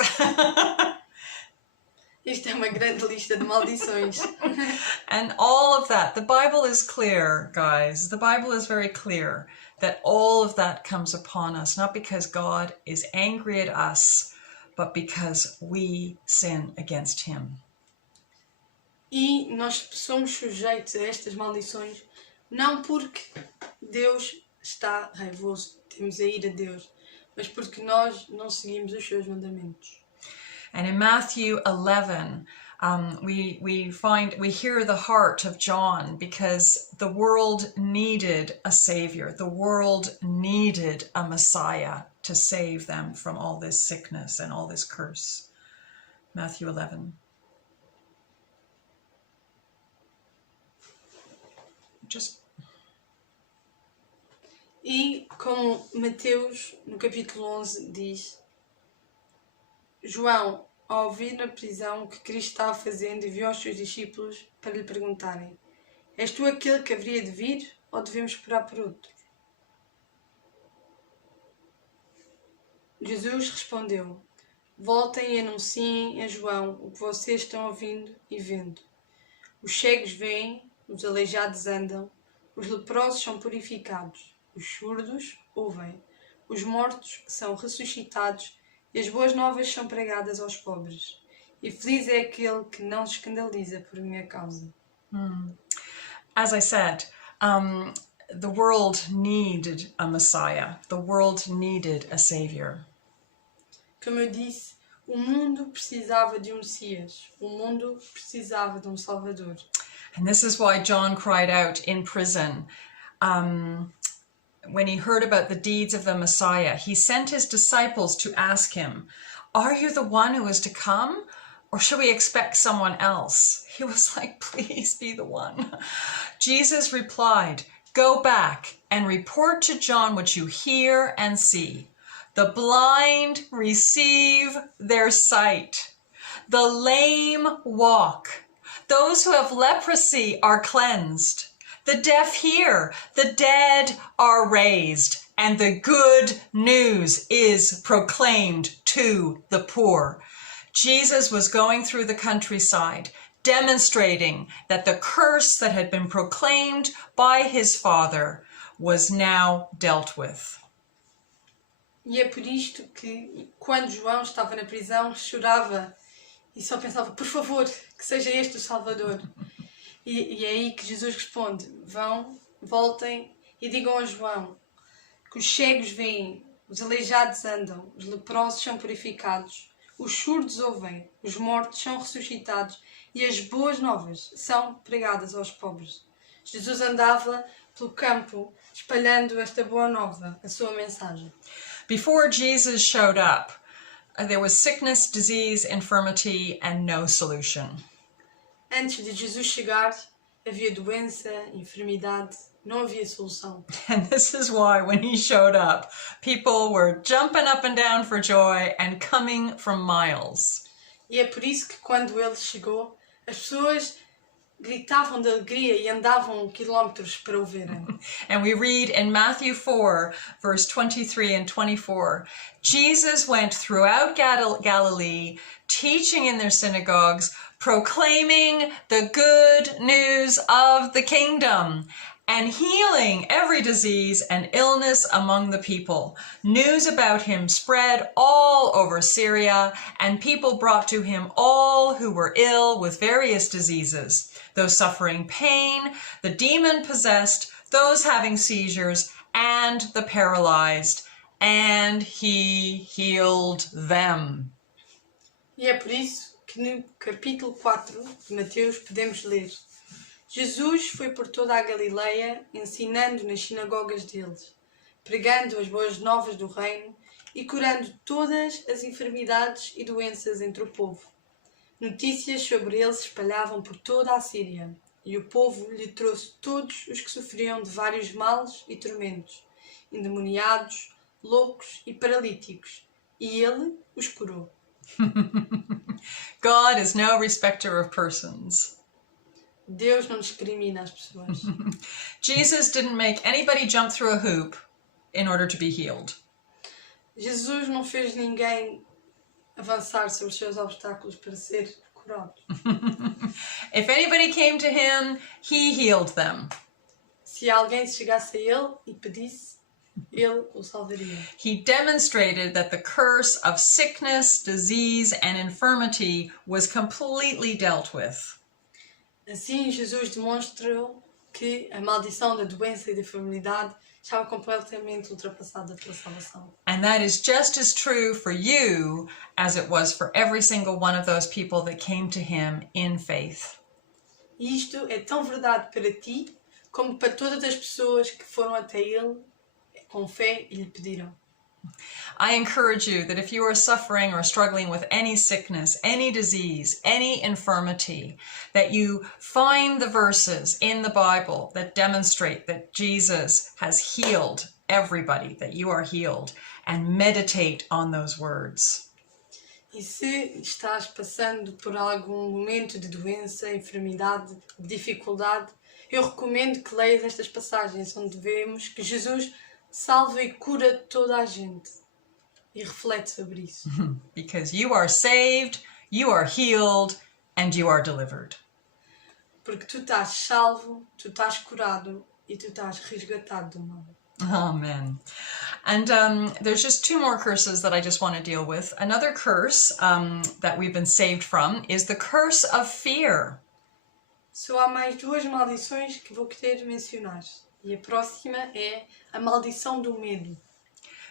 Isto é uma grande lista de maldições. And all of that, the Bible is clear, guys. The Bible is very clear that all of that comes upon us, not because God is angry at us, but because we sin against him. E nós somos sujeitos a estas maldições não porque Deus está raivoso, temos a ira de Deus, mas porque nós não seguimos os seus mandamentos. And in Matthew 11, we hear the heart of John, because the world needed a savior. The world needed a Messiah to save them from all this sickness and all this curse. Matthew 11. E como Mateus, no capítulo 11, diz, João, ao ouvir na prisão o que Cristo estava fazendo, enviou aos seus discípulos para lhe perguntarem: És tu aquele que haveria de vir ou devemos esperar por outro? Jesus respondeu: Voltem e anunciem a João o que vocês estão ouvindo e vendo. Os cegos veem, os aleijados andam, os leprosos são purificados, os surdos ouvem, os mortos são ressuscitados e as boas novas são pregadas aos pobres. E feliz é aquele que não se escandaliza por minha causa. As I said, the world needed a Messiah. The world needed a Savior. Como eu disse, o mundo precisava de um Messias. O mundo precisava de um Salvador. And this is why John cried out in prison. When he heard about the deeds of the Messiah, he sent his disciples to ask him, "Are you the one who is to come? Or should we expect someone else?" He was like, "Please be the one." Jesus replied, "Go back and report to John what you hear and see. The blind receive their sight. The lame walk. Those who have leprosy are cleansed. The deaf hear, the dead are raised, and the good news is proclaimed to the poor." Jesus was going through the countryside, demonstrating that the curse that had been proclaimed by his Father was now dealt with. E é por isto que, quando João estava na prisão, chorava e só pensava: por favor, que seja este o Salvador. E é aí que Jesus responde: vão, voltem e digam a João que os cegos veem, os aleijados andam, os leprosos são purificados, os surdos ouvem, os mortos são ressuscitados e as boas novas são pregadas aos pobres. Jesus andava pelo campo espalhando esta boa nova, a sua mensagem. Before Jesus showed up, there was sickness, disease, infirmity, and no solution. Antes de Jesus chegar, havia doença, enfermidade, não havia solução. And this is why when he showed up, people were jumping up and down for joy and coming from miles. E é por isso que quando ele chegou, as pessoas gritavam de alegria e andavam quilómetros para o verem. And we read in Matthew 4, verse 23 and 24, Jesus went throughout Galilee, teaching in their synagogues, proclaiming the good news of the kingdom, and healing every disease and illness among the people. News about him spread all over Syria, and people brought to him all who were ill with various diseases, those suffering pain, the demon-possessed, those having seizures, and the paralyzed, and he healed them. E é por isso que no capítulo 4 de Mateus podemos ler: Jesus foi por toda a Galileia, ensinando nas sinagogas deles, pregando as boas novas do reino e curando todas as enfermidades e doenças entre o povo. Notícias sobre ele se espalhavam por toda a Síria, e o povo lhe trouxe todos os que sofriam de vários males e tormentos, endemoniados, loucos e paralíticos, e ele os curou. God is no respecter of persons. Deus não discrimina as pessoas. Jesus didn't make anybody jump through a hoop in order to be healed. Jesus não fez ninguém avançar sobre os seus obstáculos para ser curados. If anybody came to him, he healed them. Se alguém chegasse a ele e pedisse, ele o salvaria. He demonstrated that the curse of sickness, disease, and infirmity was completely dealt with. Assim, Jesus demonstrou que a maldição da doença e da enfermidade estava completamente ultrapassada pela salvação. And that is just as true for you as it was for every single one of those people that came to him in faith. E isto é tão verdade para ti como para todas as pessoas que foram até ele com fé e lhe pediram. I encourage you that if you are suffering or struggling with any sickness, any disease, any infirmity, that you find the verses in the Bible that demonstrate that Jesus has healed everybody, that you are healed, and meditate on those words. E se estás passando por algum momento de doença, enfermidade, dificuldade, eu recomendo que leias estas passagens onde vemos que Jesus salva e cura toda a gente. E reflete sobre isso. Because you are saved, you are healed, and you are delivered. Porque tu estás salvo, tu estás curado e tu estás resgatado do mal. Amen. And there's just two more curses that I just want to deal with. Another curse that we've been saved from is the curse of fear. Só há mais duas maldições que vou querer mencionar. E a próxima é a maldição do medo.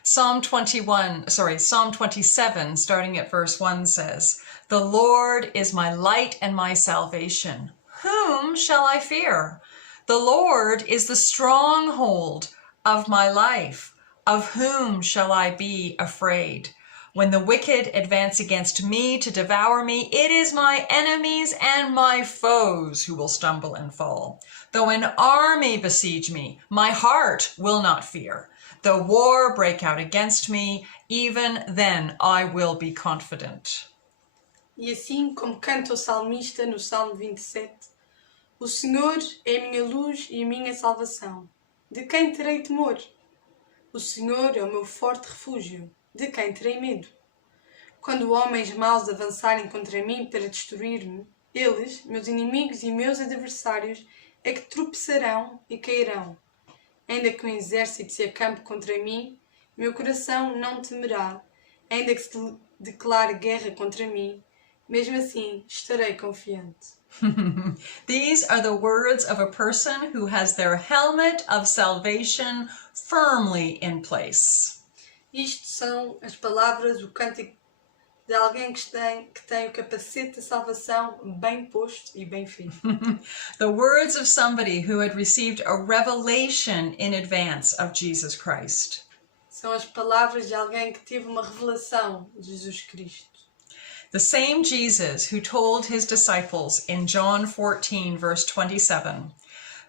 Psalm 27, starting at verse 1 says, "The Lord is my light and my salvation. Whom shall I fear? The Lord is the stronghold of my life. Of whom shall I be afraid? When the wicked advance against me to devour me, it is my enemies and my foes who will stumble and fall. Though an army besiege me, my heart will not fear. Though war break out against me, even then I will be confident." E assim como canta o salmista no Salmo 27, o Senhor é a minha luz e a minha salvação. De quem terei temor? O Senhor é o meu forte refúgio. De quem terei medo? Quando homens maus avançarem contra mim para destruir-me, eles, meus inimigos e meus adversários, é que tropeçarão e cairão. Ainda que um exército se acampe contra mim, meu coração não temerá. Ainda que se declare guerra contra mim, mesmo assim estarei confiante. These are the words of a person who has their helmet of salvation firmly in place. Isto são as palavras, o cântico de alguém que tem o capacete de salvação bem posto e bem firme. The words of somebody who had received a revelation in advance of Jesus Christ. São as palavras de alguém que teve uma revelação de Jesus Cristo. The same Jesus who told his disciples in John 14, verse 27,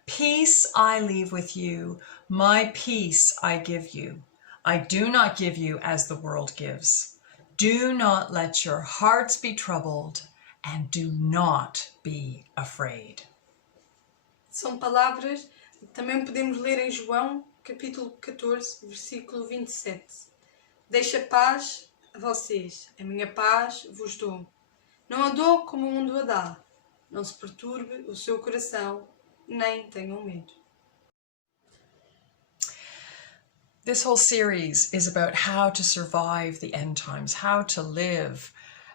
"Peace I leave with you, my peace I give you. I do not give you as the world gives. Do not let your hearts be troubled, and do not be afraid." São palavras que também podemos ler em João, capítulo 14, versículo 27. Deixa paz a vocês, a minha paz vos dou. Não a dou como o mundo a dá. Não se perturbe o seu coração, nem tenham medo. This whole series is about how to survive the end times, how to live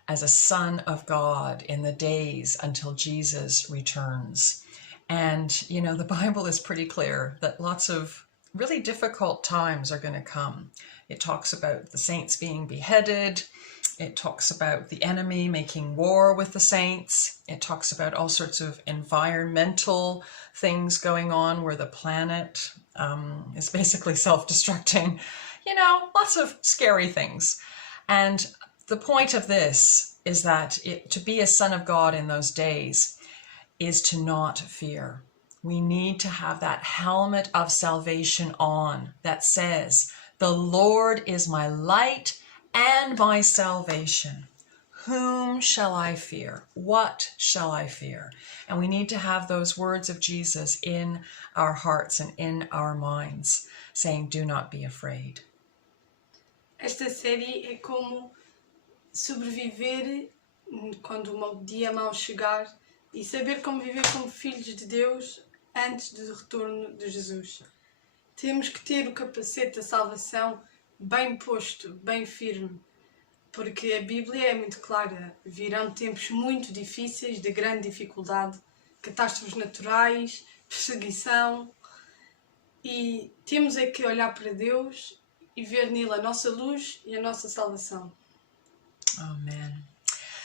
as a son of God in the days until Jesus returns. And, you know, the Bible is pretty clear that lots of really difficult times are going to come. It talks about the saints being beheaded. It talks about the enemy making war with the saints. It talks about all sorts of environmental things going on where the planet is basically self-destructing. You know, lots of scary things. And the point of this is that to be a son of God in those days is to not fear. We need to have that helmet of salvation on that says, "The Lord is my light and my salvation. Whom shall I fear? What shall I fear?" And we need to have those words of Jesus in our hearts and in our minds, saying, "Do not be afraid." Esta série é como sobreviver quando o dia mau chegar e saber como viver como filhos de Deus antes do retorno de Jesus. Temos que ter o capacete da salvação bem posto, bem firme, porque a Bíblia é muito clara. Virão tempos muito difíceis, de grande dificuldade, catástrofes naturais, perseguição, e temos é que olhar para Deus e ver nele a nossa luz e a nossa salvação. Amen.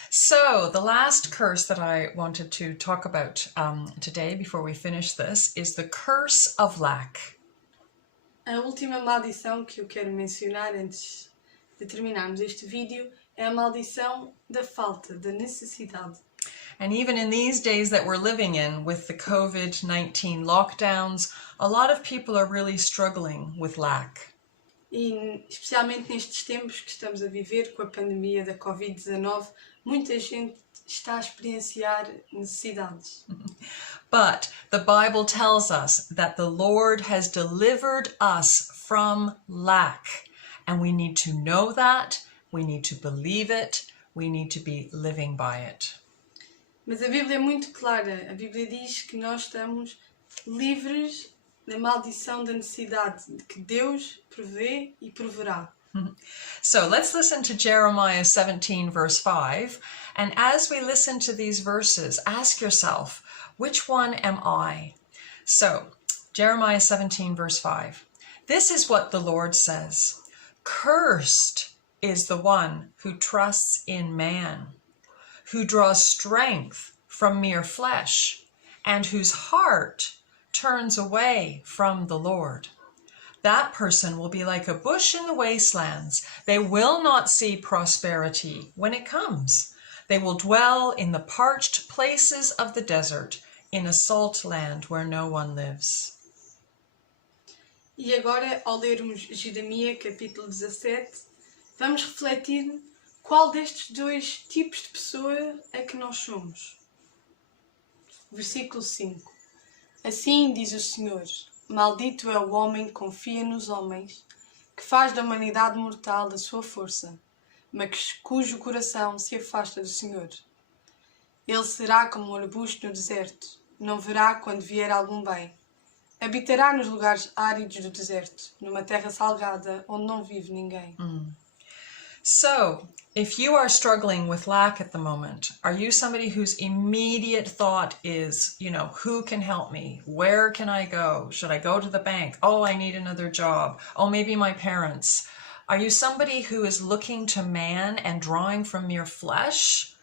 So, the last curse that I wanted to talk about today before we finish this is the curse of lack. A última maldição que eu quero mencionar antes de terminarmos este vídeo é a maldição da falta, da necessidade. And even in these days that we're living in with the COVID-19 lockdowns, a lot of people are really struggling with lack. E especialmente nestes tempos que estamos a viver com a pandemia da Covid-19, muita gente está a experienciar necessidades. But the Bible tells us that the Lord has delivered us from lack. And we need to know that, we need to believe it, we need to be living by it. Mas a Bíblia é muito clara. A Bíblia diz que nós estamos livres da maldição da necessidade, de que Deus prevê e proverá. So let's listen to Jeremiah 17 verse 5. And as we listen to these verses, ask yourself, which one am I? So, Jeremiah 17 verse 5. This is what the Lord says. Cursed is the one who trusts in man, who draws strength from mere flesh, and whose heart turns away from the Lord. That person will be like a bush in the wastelands. They will not see prosperity when it comes. They will dwell in the parched places of the desert, in a salt land where no one lives. E agora, ao lermos Jeremias capítulo 17, vamos refletir qual destes dois tipos de pessoa é que nós somos. Versículo 5. Assim diz o Senhor: maldito é o homem que confia nos homens, que faz da humanidade mortal a sua força, mas cujo coração se afasta do Senhor. Ele será como um arbusto no deserto, não verá quando vier algum bem. Habitará nos lugares áridos do deserto, numa terra salgada onde não vive ninguém. So, if you are struggling with lack at the moment, are you somebody whose immediate thought is, who can help me? Where can I go? Should I go to the bank? Oh, I need another job. Oh, maybe my parents. Are you somebody who is looking to man and drawing from mere flesh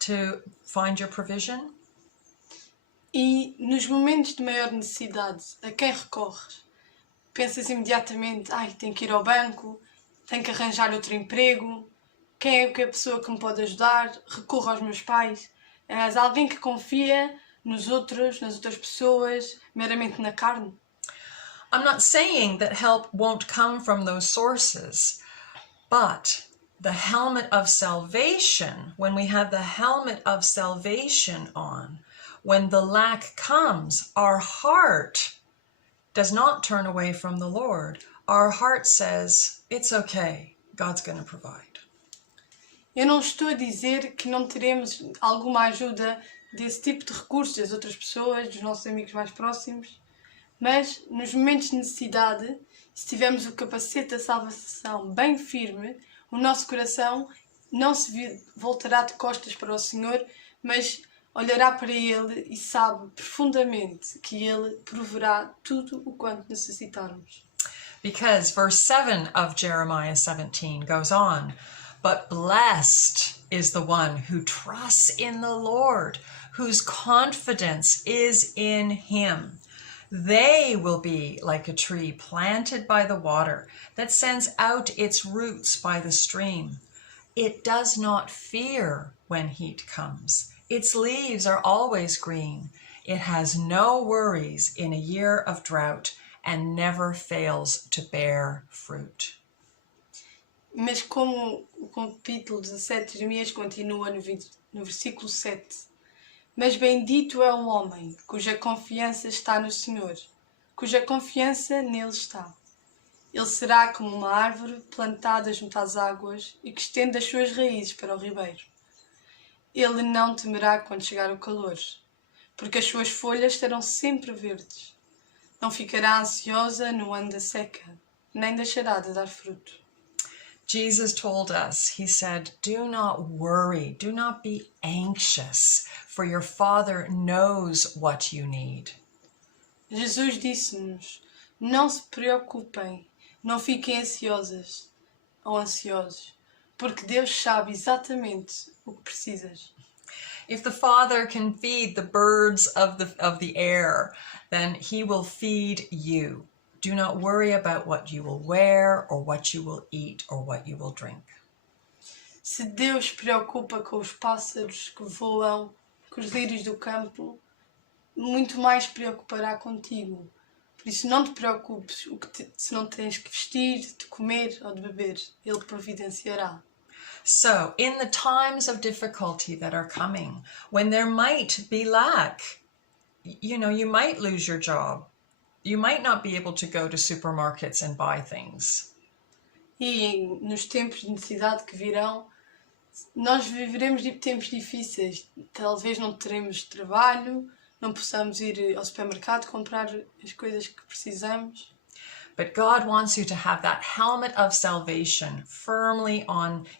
to find your provision? E nos momentos de maior necessidade, a quem recorres? Pensas imediatamente, tenho que ir ao banco, tenho que arranjar outro emprego, quem é a pessoa que me pode ajudar? Recorro aos meus pais. És alguém que confia nos outros, nas outras pessoas, meramente na carne? I'm not saying that help won't come from those sources, but the helmet of salvation, when we have the helmet of salvation on, when the lack comes, our heart does not turn away from the Lord. Our heart says, it's okay, God's going to provide. Eu não estou a dizer que não teremos alguma ajuda desse tipo de recursos das outras pessoas, dos nossos amigos mais próximos, mas nos momentos de necessidade, se tivermos o capacete da salvação bem firme, o nosso coração não se voltará de costas para o Senhor, mas olhará para Ele e sabe profundamente que Ele proverá tudo o quanto necessitarmos. Because verse 7 of Jeremiah 17 goes on, but blessed is the one who trusts in the Lord, whose confidence is in Him. They will be like a tree planted by the water that sends out its roots by the stream. It does not fear when heat comes. Its leaves are always green. It has no worries in a year of drought and never fails to bear fruit. Mas como o capítulo 17 de Jeremias continua no versículo 7, mas bendito é o homem cuja confiança está no Senhor, cuja confiança nele está. Ele será como uma árvore plantada junto às águas e que estende as suas raízes para o ribeiro. Ele não temerá quando chegar o calor, porque as suas folhas estarão sempre verdes. Não ficará ansiosa no ano da seca, nem deixará de dar fruto. Jesus told us, he said, do not worry, do not be anxious, for your Father knows what you need. Jesus disse-nos, não se preocupem, não fiquem ansiosas ou ansiosos, porque Deus sabe exatamente o que precisas. If the Father can feed the birds of the air, then he will feed you. Do not worry about what you will wear or what you will eat or what you will drink. Se Deus preocupa com os pássaros que voam, com os lírios do campo, muito mais preocupará contigo. Por isso não te preocupes se não tens que vestir, de comer ou de beber. Ele providenciará. So, in the times of difficulty that are coming, when there might be lack, you might lose your job. You might not be able to go to supermarkets and buy things. E nos tempos de necessidade que virão, nós viveremos tempos difíceis. Talvez não teremos trabalho, não possamos ir ao supermercado comprar as coisas que precisamos. But God wants you to have that helmet of salvation firmly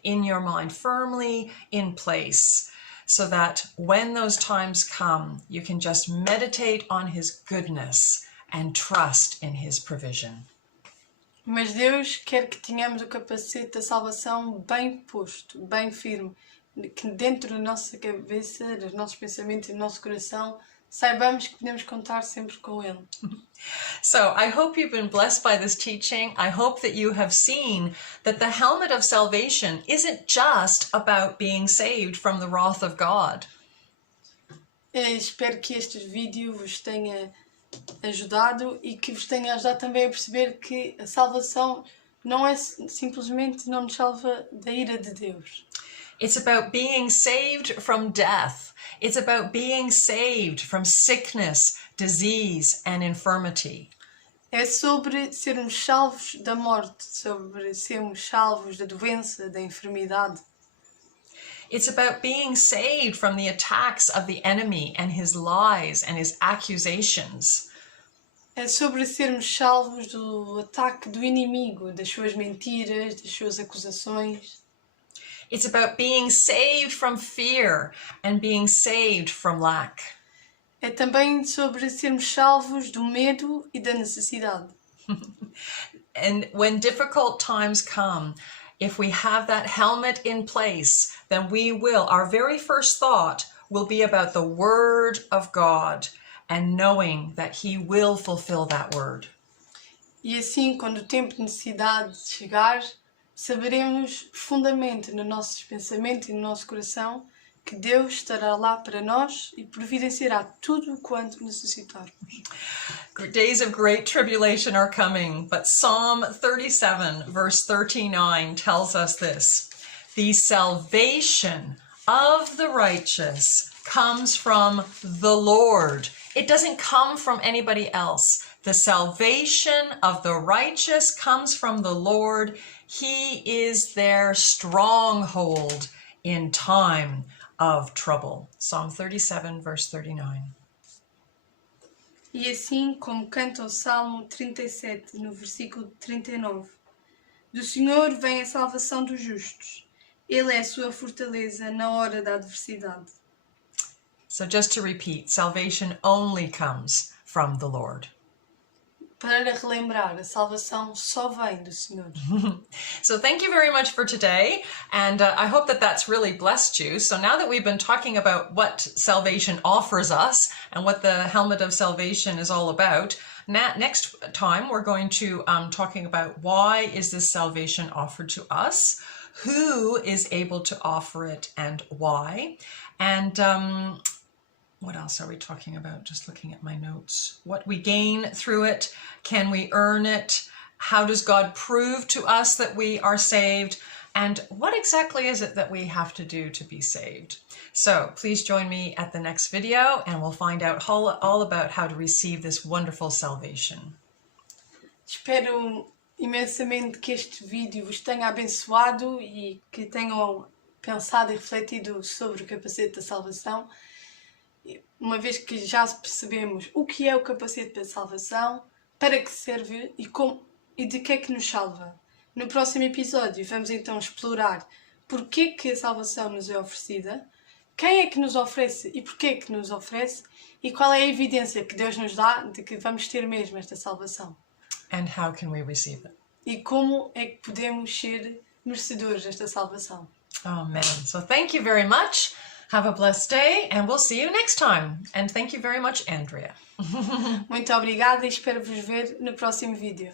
in your mind, firmly in place, so that when those times come, you can just meditate on his goodness and trust in his provision. Mas Deus quer que tenhamos o capacete da salvação bem posto, bem firme, que dentro da nossa cabeça, dos nossos pensamentos e do nosso coração, saibamos que podemos contar sempre com Ele. So I hope you've been blessed by this teaching. I hope that you have seen that the helmet of salvation isn't just about being saved from the wrath of God. Espero que este vídeo vos tenha ajudado e que vos tenha ajudado também a perceber que a salvação não é simplesmente não nos salva da ira de Deus. It's about being saved from death. It's about being saved from sickness, disease, and infirmity. É sobre sermos salvos da morte, sobre sermos salvos da doença, da enfermidade. It's about being saved from the attacks of the enemy and his lies and his accusations. É sobre sermos salvos do ataque do inimigo, das suas mentiras, das suas acusações. It's about being saved from fear and being saved from lack. É também sobre sermos salvos do medo e da necessidade. And when difficult times come, if we have that helmet in place, then our very first thought will be about the Word of God and knowing that He will fulfill that Word. E assim, quando o tempo de necessidade chegar, saberemos profundamente no nosso pensamento e no nosso coração que Deus estará lá para nós e providenciará tudo o quanto necessitarmos. Days of great tribulation are coming, but Psalm 37 verse 39 tells us this: the salvation of the righteous comes from the Lord. It doesn't come from anybody else. The salvation of the righteous comes from the Lord. He is their stronghold in time of trouble. Psalm 37, verse 39. E assim como canta o Salmo 37, no versículo 39, do Senhor vem a salvação dos justos. Ele é a sua fortaleza na hora da adversidade. So just to repeat, salvation only comes from the Lord. Para relembrar, a salvação só vem do Senhor. So thank you very much for today, and I hope that that's really blessed you. So now that we've been talking about what salvation offers us and what the helmet of salvation is all about, next time we're going to talking about why is this salvation offered to us, who is able to offer it, and why, and what else are we talking about? Just looking at my notes. What we gain through it. Can we earn it? How does God prove to us that we are saved? And what exactly is it that we have to do to be saved? So please join me at the next video and we'll find out all about how to receive this wonderful salvation. Espero imensamente que este vídeo vos tenha abençoado e que tenham pensado e refletido sobre o capacete da salvação, uma vez que já percebemos o que é o capacete da salvação, para que serve e de que é que nos salva. No próximo episódio vamos então explorar porque que a salvação nos é oferecida, quem é que nos oferece e porquê que nos oferece, e qual é a evidência que Deus nos dá de que vamos ter mesmo esta salvação. And how can we receive it? E como é que podemos ser merecedores desta salvação. Amen. So thank you very much. Have a blessed day and we'll see you next time. And thank you very much, Andrea. Muito obrigada e espero vos ver no próximo vídeo.